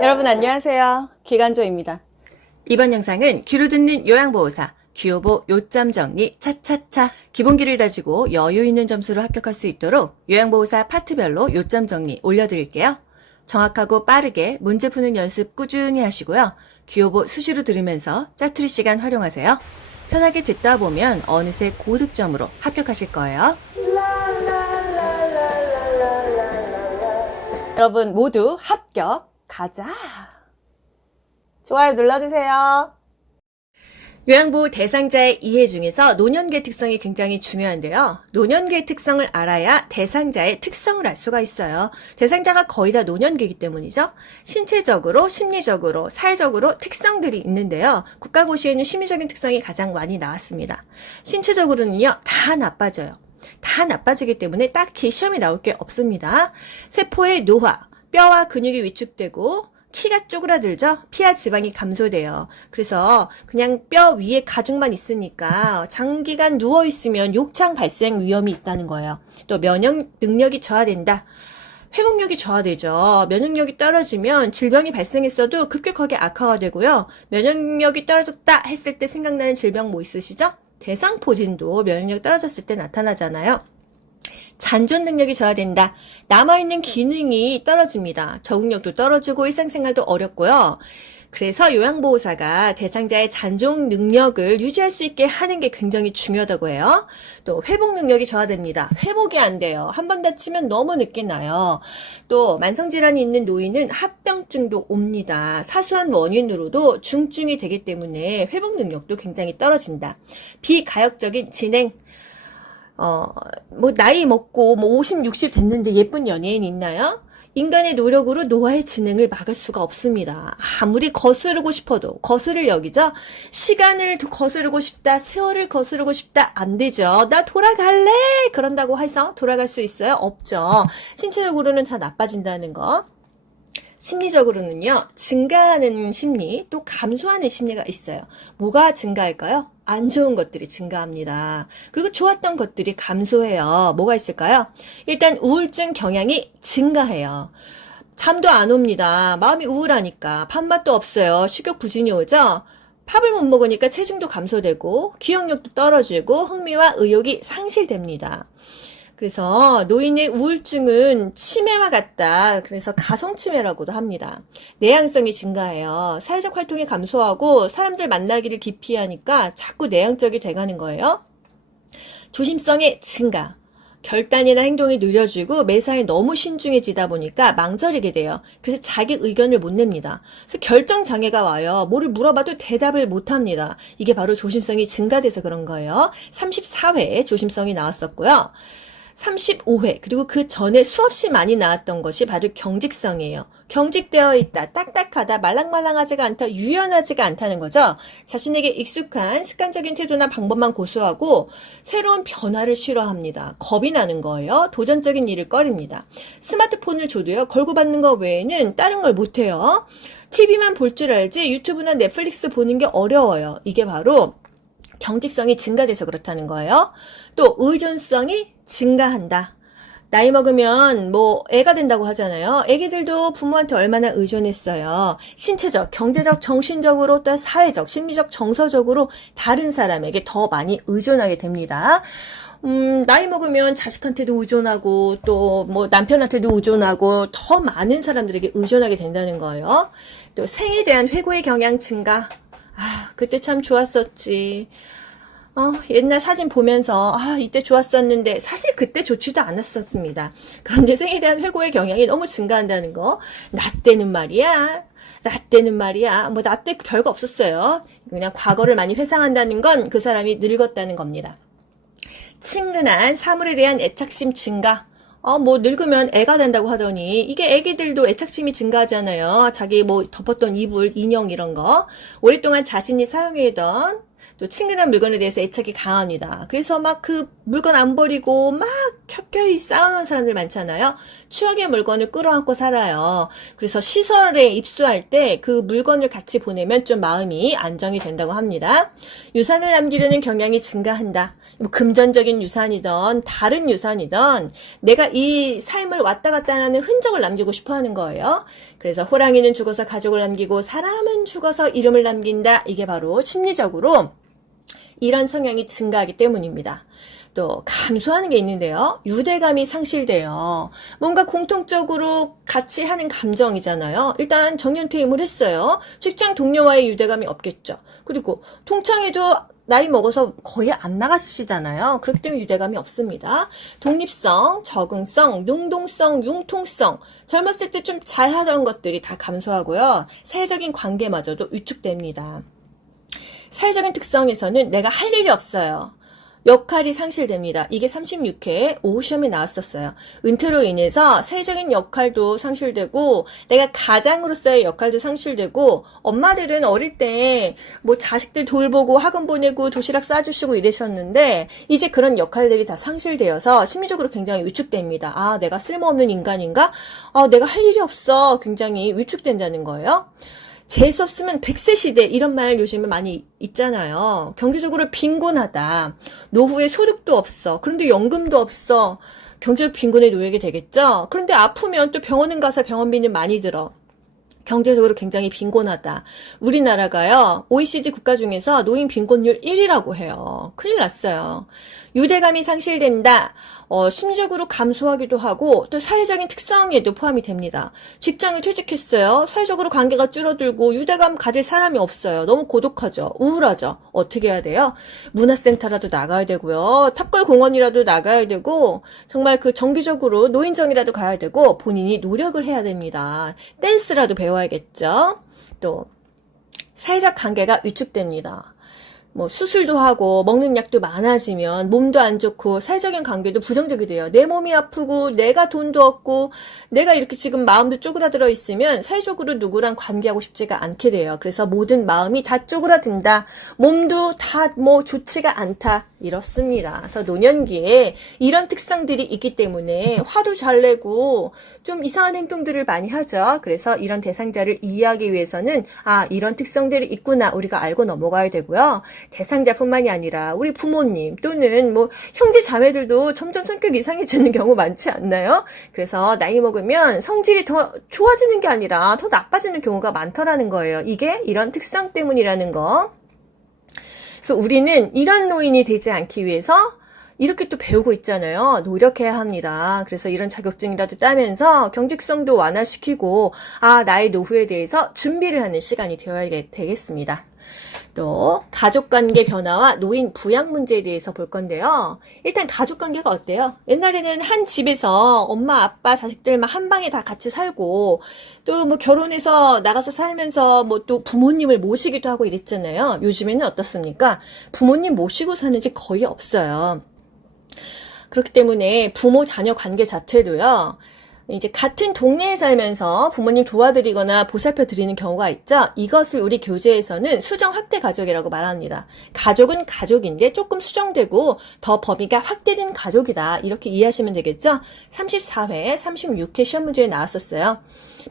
여러분 안녕하세요. 기간조입니다. 이번 영상은 귀로 듣는 요양보호사 귀요보 요점 정리 차차차 기본기를 다지고 여유 있는 점수로 합격할 수 있도록 요양보호사 파트별로 요점 정리 올려드릴게요. 정확하고 빠르게 문제 푸는 연습 꾸준히 하시고요. 귀요보 수시로 들으면서 짜투리 시간 활용하세요. 편하게 듣다 보면 어느새 고득점으로 합격하실 거예요. 여러분 모두 합격 가자. 좋아요 눌러주세요. 요양보호 대상자의 이해 중에서 노년계 특성이 굉장히 중요한데요. 노년계 특성을 알아야 대상자의 특성을 알 수가 있어요. 대상자가 거의 다 노년계이기 때문이죠. 신체적으로, 심리적으로, 사회적으로 특성들이 있는데요. 국가고시에는 심리적인 특성이 가장 많이 나왔습니다. 신체적으로는요, 다 나빠져요. 다 나빠지기 때문에 딱히 시험에 나올 게 없습니다. 세포의 노화, 뼈와 근육이 위축되고 키가 쪼그라들죠? 피와 지방이 감소돼요. 그래서 그냥 뼈 위에 가죽만 있으니까 장기간 누워있으면 욕창 발생 위험이 있다는 거예요. 또 면역 능력이 저하된다. 회복력이 저하되죠. 면역력이 떨어지면 질병이 발생했어도 급격하게 악화가 되고요. 면역력이 떨어졌다 했을 때 생각나는 질병 뭐 있으시죠? 대상포진도 면역력 떨어졌을 때 나타나잖아요. 잔존 능력이 저하된다. 남아있는 기능이 떨어집니다. 적응력도 떨어지고 일상생활도 어렵고요. 그래서 요양보호사가 대상자의 잔존 능력을 유지할 수 있게 하는 게 굉장히 중요하다고 해요. 또 회복 능력이 저하됩니다. 회복이 안 돼요. 한 번 다치면 너무 늦게 나요. 또 만성질환이 있는 노인은 합병증도 옵니다. 사소한 원인으로도 중증이 되기 때문에 회복 능력도 굉장히 떨어진다. 비가역적인 진행, 나이 먹고 50, 60 됐는데 예쁜 연예인 있나요? 인간의 노력으로 노화의 진행을 막을 수가 없습니다. 아무리 거스르고 싶어도 거스를 여기죠? 시간을 거스르고 싶다, 세월을 거스르고 싶다, 안 되죠. 나 돌아갈래! 그런다고 해서 돌아갈 수 있어요? 없죠. 신체적으로는 다 나빠진다는 거. 심리적으로는요, 증가하는 심리, 또 감소하는 심리가 있어요. 뭐가 증가할까요? 안 좋은 것들이 증가합니다. 그리고 좋았던 것들이 감소해요. 뭐가 있을까요? 일단 우울증 경향이 증가해요. 잠도 안 옵니다. 마음이 우울하니까. 밥맛도 없어요. 식욕 부진이 오죠? 밥을 못 먹으니까 체중도 감소되고 기억력도 떨어지고 흥미와 의욕이 상실됩니다. 그래서 노인의 우울증은 치매와 같다. 그래서 가성치매라고도 합니다. 내향성이 증가해요. 사회적 활동이 감소하고 사람들 만나기를 기피하니까 자꾸 내향적이 돼가는 거예요. 조심성의 증가. 결단이나 행동이 느려지고 매사에 너무 신중해지다 보니까 망설이게 돼요. 그래서 자기 의견을 못 냅니다. 그래서 결정 장애가 와요. 뭐를 물어봐도 대답을 못 합니다. 이게 바로 조심성이 증가돼서 그런 거예요. 34회에 조심성이 나왔었고요. 35회 그리고 그 전에 수없이 많이 나왔던 것이 바로 경직성이에요. 경직되어 있다, 딱딱하다, 말랑말랑하지가 않다, 유연하지가 않다는 거죠. 자신에게 익숙한 습관적인 태도나 방법만 고수하고 새로운 변화를 싫어합니다. 겁이 나는 거예요. 도전적인 일을 꺼립니다. 스마트폰을 줘도요, 걸고 받는 거 외에는 다른 걸 못해요. TV만 볼 줄 알지 유튜브나 넷플릭스 보는 게 어려워요. 이게 바로 경직성이 증가돼서 그렇다는 거예요. 또 의존성이 증가한다. 나이 먹으면 애가 된다고 하잖아요. 애기들도 부모한테 얼마나 의존했어요. 신체적, 경제적, 정신적으로 또 사회적, 심리적, 정서적으로 다른 사람에게 더 많이 의존하게 됩니다. 나이 먹으면 자식한테도 의존하고 또 남편한테도 의존하고 더 많은 사람들에게 의존하게 된다는 거예요. 또 생에 대한 회고의 경향 증가. 그때 참 좋았었지. 옛날 사진 보면서 이때 좋았었는데 사실 그때 좋지도 않았었습니다. 그런데 생에 대한 회고의 경향이 너무 증가한다는 거. 나 때는 말이야. 나 때 별거 없었어요. 그냥 과거를 많이 회상한다는 건 그 사람이 늙었다는 겁니다. 친근한 사물에 대한 애착심 증가. 늙으면 애가 된다고 하더니, 이게 애기들도 애착심이 증가하잖아요. 자기 덮었던 이불, 인형 이런 거. 오랫동안 자신이 사용해던 또 친근한 물건에 대해서 애착이 강합니다. 그래서 막 그 물건 안 버리고 막 켜켜이 쌓아놓은 사람들 많잖아요. 추억의 물건을 끌어안고 살아요. 그래서 시설에 입소할 때 그 물건을 같이 보내면 좀 마음이 안정이 된다고 합니다. 유산을 남기려는 경향이 증가한다. 뭐 금전적인 유산이든 다른 유산이든 내가 이 삶을 왔다 갔다 하는 흔적을 남기고 싶어 하는 거예요. 그래서 호랑이는 죽어서 가족을 남기고 사람은 죽어서 이름을 남긴다. 이게 바로 심리적으로 이런 성향이 증가하기 때문입니다. 또 감소하는 게 있는데요. 유대감이 상실돼요. 뭔가 공통적으로 같이 하는 감정이잖아요. 일단 정년퇴임을 했어요. 직장 동료와의 유대감이 없겠죠. 그리고 통장에도 나이 먹어서 거의 안 나가시잖아요. 그렇기 때문에 유대감이 없습니다. 독립성, 적응성, 능동성, 융통성, 젊었을 때 좀 잘하던 것들이 다 감소하고요. 사회적인 관계마저도 위축됩니다. 사회적인 특성에서는 내가 할 일이 없어요. 역할이 상실됩니다. 이게 36회 오후 시험에 나왔었어요. 은퇴로 인해서 사회적인 역할도 상실되고 내가 가장으로서의 역할도 상실되고 엄마들은 어릴 때 뭐 자식들 돌보고 학원 보내고 도시락 싸주시고 이러셨는데 이제 그런 역할들이 다 상실되어서 심리적으로 굉장히 위축됩니다. 아, 내가 쓸모없는 인간인가? 내가 할 일이 없어. 굉장히 위축된다는 거예요. 재수 없으면 100세 시대 이런 말 요즘에 많이 있잖아요. 경제적으로 빈곤하다. 노후에 소득도 없어. 그런데 연금도 없어. 경제적 빈곤에 놓이게 되겠죠. 그런데 아프면 또 병원은 가서 병원비는 많이 들어. 경제적으로 굉장히 빈곤하다. 우리나라가요, OECD 국가 중에서 노인 빈곤율 1위라고 해요. 큰일 났어요. 유대감이 상실된다. 심리적으로 감소하기도 하고 또 사회적인 특성에도 포함이 됩니다. 직장을 퇴직했어요. 사회적으로 관계가 줄어들고 유대감 가질 사람이 없어요. 너무 고독하죠. 우울하죠. 어떻게 해야 돼요? 문화센터라도 나가야 되고요. 탑골 공원이라도 나가야 되고 정말 그 정기적으로 노인정이라도 가야 되고 본인이 노력을 해야 됩니다. 댄스라도 배워야겠죠. 또 사회적 관계가 위축됩니다. 뭐 수술도 하고 먹는 약도 많아지면 몸도 안 좋고 사회적인 관계도 부정적이 돼요. 내 몸이 아프고 내가 돈도 없고 내가 이렇게 지금 마음도 쪼그라들어 있으면 사회적으로 누구랑 관계하고 싶지가 않게 돼요. 그래서 모든 마음이 다 쪼그라든다. 몸도 다 뭐 좋지가 않다. 이렇습니다. 그래서 노년기에 이런 특성들이 있기 때문에 화도 잘 내고 좀 이상한 행동들을 많이 하죠. 그래서 이런 대상자를 이해하기 위해서는 이런 특성들이 있구나 우리가 알고 넘어가야 되고요. 대상자뿐만이 아니라 우리 부모님 또는 뭐 형제 자매들도 점점 성격이 이상해지는 경우 많지 않나요? 그래서 나이 먹으면 성질이 더 좋아지는 게 아니라 더 나빠지는 경우가 많더라는 거예요. 이게 이런 특성 때문이라는 거. 그래서 우리는 이런 노인이 되지 않기 위해서 이렇게 또 배우고 있잖아요. 노력해야 합니다. 그래서 이런 자격증이라도 따면서 경직성도 완화시키고 나의 노후에 대해서 준비를 하는 시간이 되어야 되겠습니다. 또 가족관계 변화와 노인 부양 문제에 대해서 볼 건데요. 일단 가족관계가 어때요? 옛날에는 한 집에서 엄마, 아빠, 자식들만 한 방에 다 같이 살고 또 뭐 결혼해서 나가서 살면서 뭐 또 부모님을 모시기도 하고 이랬잖아요. 요즘에는 어떻습니까? 부모님 모시고 사는 집 거의 없어요. 그렇기 때문에 부모 자녀 관계 자체도요. 이제 같은 동네에 살면서 부모님 도와드리거나 보살펴 드리는 경우가 있죠. 이것을 우리 교재에서는 수정 확대 가족이라고 말합니다. 가족은 가족인데 조금 수정되고 더 범위가 확대된 가족이다. 이렇게 이해하시면 되겠죠. 34회, 36회 시험 문제에 나왔었어요.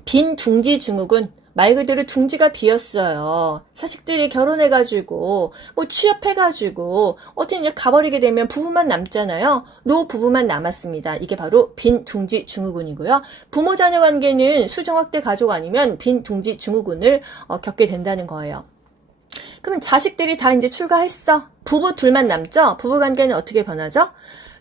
빈 둥지 증후군. 말 그대로 둥지가 비었어요. 자식들이 결혼해가지고 뭐 취업해가지고 어떻게 이제 가버리게 되면 부부만 남잖아요. 노 부부만 남았습니다. 이게 바로 빈 둥지 증후군이고요. 부모 자녀 관계는 수정 확대 가족 아니면 빈 둥지 증후군을 겪게 된다는 거예요. 그러면 자식들이 다 이제 출가했어. 부부 둘만 남죠. 부부 관계는 어떻게 변하죠?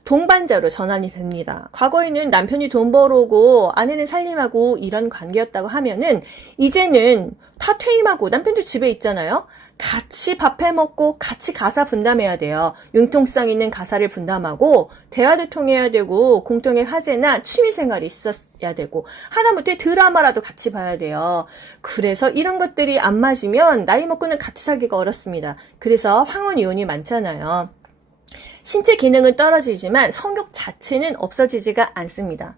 동반자로 전환이 됩니다. 과거에는 남편이 돈 벌어오고 아내는 살림하고 이런 관계였다고 하면은 이제는 다 퇴임하고 남편도 집에 있잖아요. 같이 밥 해먹고 같이 가사 분담해야 돼요. 융통성 있는 가사를 분담하고 대화도 통해야 되고 공통의 화제나 취미생활이 있어야 되고 하다못해 드라마라도 같이 봐야 돼요. 그래서 이런 것들이 안 맞으면 나이 먹고는 같이 살기가 어렵습니다. 그래서 황혼 이혼이 많잖아요. 신체 기능은 떨어지지만 성욕 자체는 없어지지가 않습니다.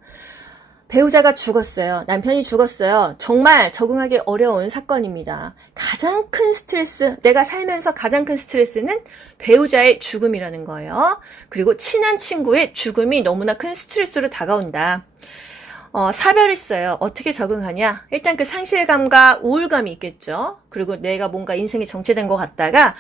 배우자가 죽었어요. 남편이 죽었어요. 정말 적응하기 어려운 사건입니다. 가장 큰 스트레스, 내가 살면서 가장 큰 스트레스는 배우자의 죽음이라는 거예요. 그리고 친한 친구의 죽음이 너무나 큰 스트레스로 다가온다. 사별했어요. 어떻게 적응하냐? 일단 그 상실감과 우울감이 있겠죠. 그리고 내가 뭔가 인생이 정체된 것 같다가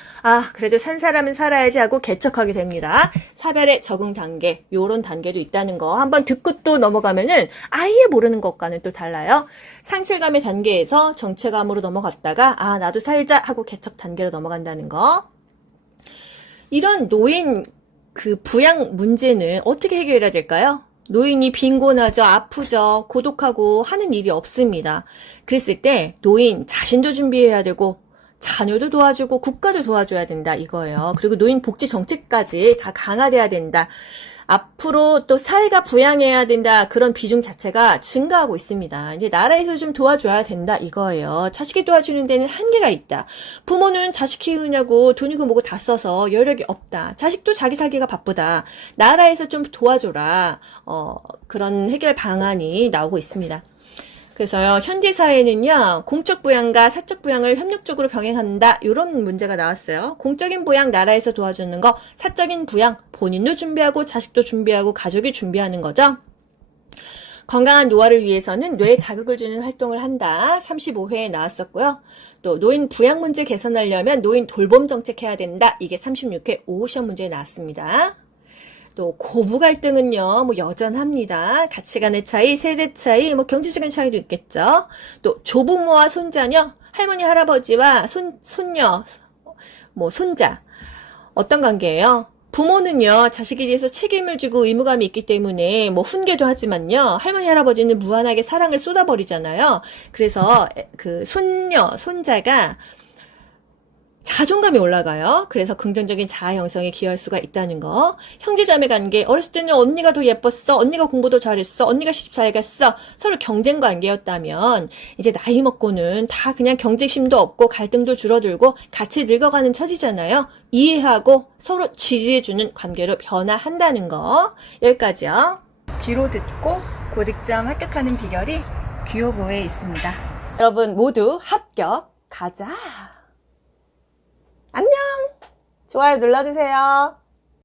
그래도 산 사람은 살아야지 하고 개척하게 됩니다. 사별의 적응 단계, 요런 단계도 있다는 거 한번 듣고 또 넘어가면은 아예 모르는 것과는 또 달라요. 상실감의 단계에서 정체감으로 넘어갔다가 나도 살자 하고 개척 단계로 넘어간다는 거. 이런 노인 그 부양 문제는 어떻게 해결해야 될까요? 노인이 빈곤하죠, 아프죠, 고독하고 하는 일이 없습니다. 그랬을 때 노인 자신도 준비해야 되고 자녀도 도와주고 국가도 도와줘야 된다 이거예요. 그리고 노인 복지 정책까지 다 강화돼야 된다. 앞으로 또 사회가 부양해야 된다. 그런 비중 자체가 증가하고 있습니다. 이제 나라에서 좀 도와줘야 된다 이거예요. 자식이 도와주는 데는 한계가 있다. 부모는 자식 키우냐고 돈이고 뭐고 다 써서 여력이 없다. 자식도 자기 살기가 바쁘다. 나라에서 좀 도와줘라. 그런 해결 방안이 나오고 있습니다. 그래서요, 현대 사회는요, 공적 부양과 사적 부양을 협력적으로 병행한다. 이런 문제가 나왔어요. 공적인 부양 나라에서 도와주는 거, 사적인 부양 본인도 준비하고 자식도 준비하고 가족이 준비하는 거죠. 건강한 노화를 위해서는 뇌에 자극을 주는 활동을 한다. 35회에 나왔었고요. 또 노인 부양 문제 개선하려면 노인 돌봄 정책 해야 된다. 이게 36회 5시험 문제에 나왔습니다. 또 고부 갈등은요, 여전합니다. 가치관의 차이, 세대 차이, 경제적인 차이도 있겠죠. 또 조부모와 손자녀, 할머니, 할아버지와 손녀, 손자. 어떤 관계예요? 부모는요, 자식에 대해서 책임을 지고 의무감이 있기 때문에 훈계도 하지만요, 할머니, 할아버지는 무한하게 사랑을 쏟아버리잖아요. 그래서 그 손녀, 손자가 자존감이 올라가요. 그래서 긍정적인 자아 형성에 기여할 수가 있다는 거. 형제자매 관계. 어렸을 때는 언니가 더 예뻤어. 언니가 공부도 잘했어. 언니가 시집 잘 갔어. 서로 경쟁 관계였다면 이제 나이 먹고는 다 그냥 경쟁심도 없고 갈등도 줄어들고 같이 늙어가는 처지잖아요. 이해하고 서로 지지해주는 관계로 변화한다는 거. 여기까지요. 귀로 듣고 고득점 합격하는 비결이 귀요보에 있습니다. 여러분 모두 합격. 가자. 안녕. 좋아요 눌러주세요.